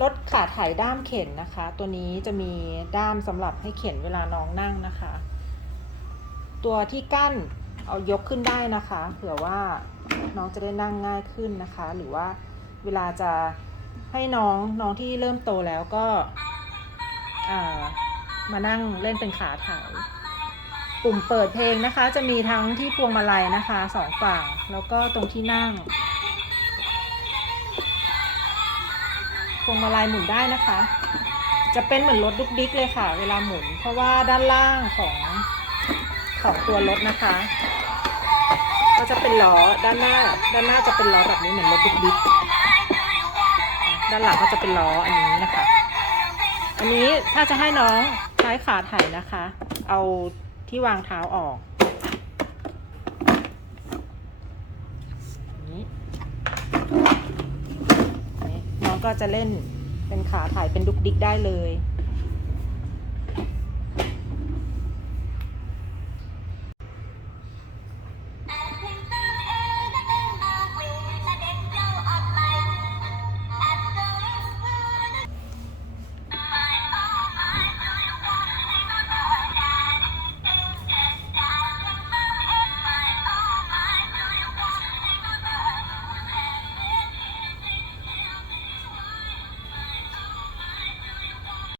รถขาถ่ายด้ามเข็นนะคะ ตัวนี้จะมีด้ามสำหรับให้เข็นเวลาน้องนั่งนะคะ ตัวที่กั้นเอายกขึ้นได้นะคะ เผื่อว่าน้องจะได้นั่งง่ายขึ้นนะคะ หรือว่าเวลาจะให้น้องน้องที่เริ่มโตแล้วก็มานั่งเล่นเป็นขาถ่ายปุ่มเปิดเพลงนะคะ จะมีทั้งที่พวงมาลัยนะคะสองฝั่งแล้วก็ตรงที่นั่ง วงมาลัยหมุนได้นะคะ จะเป็นเหมือนรถดุกดิกเลยค่ะ เวลาหมุน เพราะว่าด้านล่างของของตัวรถนะคะ ก็จะเป็นล้อด้านหน้า ด้านหน้าจะเป็นล้อแบบนี้เหมือนรถดุกดิกด้านหลังก็จะเป็นล้ออันนี้นะคะ อันนี้ถ้าจะให้น้องใช้ขาไถนะคะ เอาที่วางเท้าออกอย่างนี้นี่น้อง ก็จะเล่นเป็นขาถ่ายเป็นดุกดิกได้เลย